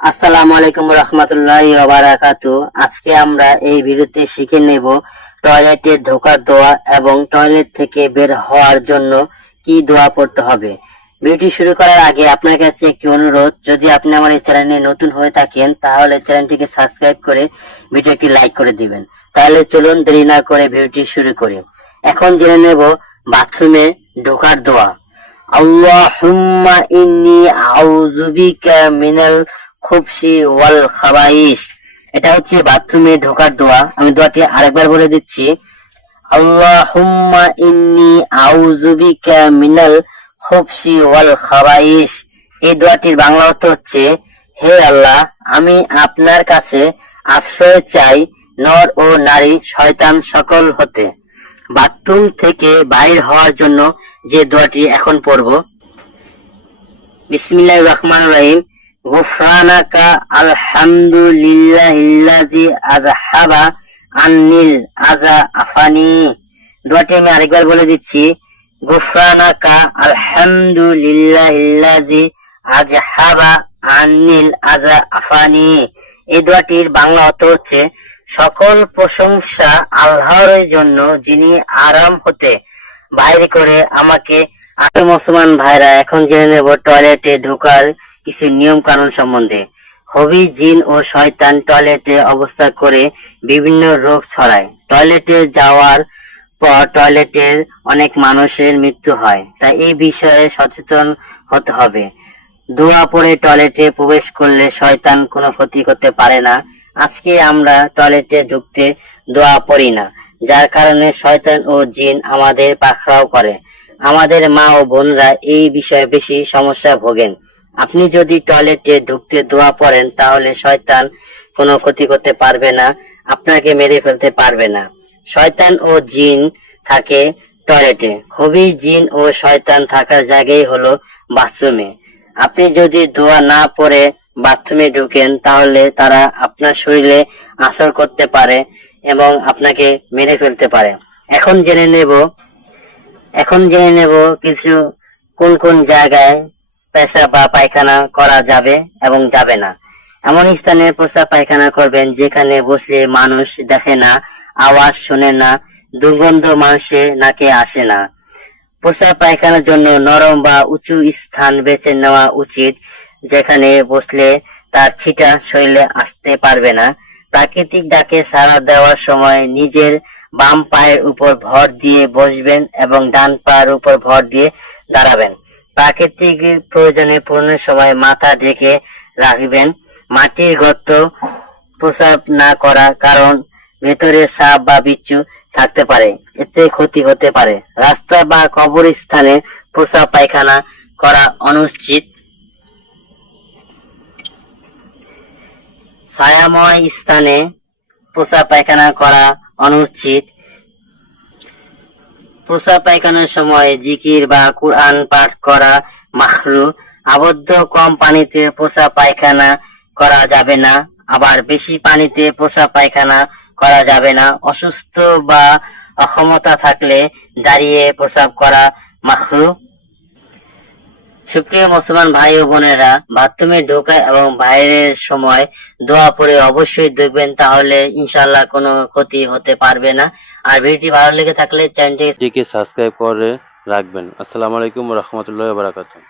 আসসালামু আলাইকুম রহমতুল্লাহি ওয়া বারাকাতু। আজকে আমরা এই ভিডিওতে শিখে নেব টয়লেটে ঢোকার দোয়া এবং টয়লেট থেকে বের হওয়ার জন্য কি দোয়া পড়তে হবে। ভিডিওটি শুরু করার আগে আপনার কাছে একটি অনুরোধ, যদি আপনি আমার এই চ্যানেলে নতুন হয়ে থাকেন তাহলে চ্যানেলটিকে সাবস্ক্রাইব করে ভিডিওটি লাইক করে দিবেন। তাহলে চলুন দেরি না করে ভিডিওটি শুরু করি। এখন জেনে নেব বাথরুমে ঢোকার দোয়া। আল্লাহুম্মা ইন্নী আউযু বিকা মিনাল খুবসি ওয়াল খাবাইস। এটা হচ্ছে বাথরুমে ঢোকার দোয়া। আমি দোয়াটি আরেকবার বলে দিচ্ছি। আল্লাহুম্মা ইন্নী আউযু বিকা মিনাল খুবসি ওয়াল খাবাইস। এই দোয়াটির বাংলা অর্থ হচ্ছে, হে আল্লাহ, আমি আপনার কাছে আশ্রয় চাই নর ও নারী শয়তান সকল হতে। বাথরুম থেকে বাইর হওয়ার জন্য যে দোয়াটি এখন পড়ব। বিসমিল্লাহির রহমানির রহিম। গুফরানাকা আলহামদুলিল্লাহিল্লাযী আযহাবা আন্নিল আযা আফানি। দোয়াটি আমি আরেকবার বলে দিচ্ছি। গুফরানাকা আলহামদুলিল্লাহিল্লাযী আযহাবা আন্নিল আযা আফানি। এই দোয়াটির বাংলা অর্থ হচ্ছে, সকল প্রশংসা আল্লাহর জন্য যিনি আরাম হতে বাইরে করে আমাকে। মুসলমান ভাইরা, এখন জেনে নেব টয়লেটে ঢোকার কিছু নিয়ম কানুন সম্বন্ধে। হবি জিন ও শয়তান টয়লেটে অবস্থান করে বিভিন্ন রোগ ছড়ায়। টয়লেটে যাওয়ার পর টয়লেটের অনেক মানুষের মৃত্যু হয়, তাই এই বিষয়ে সচেতন হতে হবে। দোয়া পড়ে টয়লেটে প্রবেশ করলে শয়তান কোনো ক্ষতি করতে পারে না। আজকে আমরা টয়লেটে ঢুকতে দোয়া পড়ি না, যার কারণে শয়তান ও জিন আমাদের পাকড়াও করে। আমাদের মা ও বোনরা এই বিষয়ে বেশি সমস্যা ভোগেন। আপনি যদি টয়লেটে ঢুকতে দোয়া পড়েন তাহলে শয়তান কোনো ক্ষতি করতে পারবে না, আপনাকে মেরে ফেলতে পারবে না। শয়তান ও জিন থাকে টয়লেটে। খুবই জিন ও শয়তান থাকার জায়গায় হলো বাথরুমে। আপনি যদি দোয়া না পড়ে বাথরুমে ঢুকেন তাহলে তারা আপনার শরীরে আসর করতে পারে এবং আপনাকে মেরে ফেলতে পারে। এখন জেনে নেব কিছু কোন কোন জায়গায় পেশাব বা পায়খানা করা যাবে এবং যাবে না। এমন স্থানে প্রস্রাব পায়খানা করবেন যেখানে বসলে মানুষ দেখে না, আওয়াজ শোনে না, দুর্গন্ধ মানুষের নাকে আসে না। প্রস্রাব পায়খানার জন্য নরম বা উঁচু স্থান বেছে নেওয়া উচিত, যেখানে বসলে তার ছিটা শরীরে আসতে পারবে না। প্রাকৃতিক ডাকে সাড়া দেওয়ার সময় নিজের বাম পায়ের উপর ভর দিয়ে বসবেন এবং ডান পায়ের উপর ভর দিয়ে দাঁড়াবেন। প্রাকৃতিক প্রয়োজনে পূরণের সময় মাথা ঢেকে রাখবেন। মাটির গর্ত প্রস্রাব না করা, কারণ ভেতরে সাপ বা বিচ্ছু থাকতে পারে, এতে ক্ষতি হতে পারে। রাস্তা বা কবরস্থানে প্রস্রাব পায়খানা করা অনুচিত। ছায়াময় স্থানে প্রস্রাব পায়খানা করা অনুচিত। প্রস্রাব পায়খানার সময় জিকির বা কুরআন পাঠ করা মাকরুহ। আবদ্ধ কম পানিতে প্রস্রাব পায়খানা করা যাবে না, আবার বেশি পানিতে প্রস্রাব পায়খানা করা যাবে না। অসুস্থ বা অক্ষমতা থাকলে দাঁড়িয়ে প্রস্রাব করা মাকরুহ। সুপ্রিয় মুসলমান ভাই ও বোনেরা, বাথরুমে ঢোকা এবং বাইরের সময় দোয়া পড়ে অবশ্যই দেখবেন, তাহলে ইনশাআল্লাহ কোনো ক্ষতি হতে পারবে না। আর ভিডিওটি ভালো লেগে থাকলে চ্যানেলটিকে সাবস্ক্রাইব করে রাখবেন। আসসালামু আলাইকুম ওয়া রাহমাতুল্লাহি ওয়া বারাকাতুহু।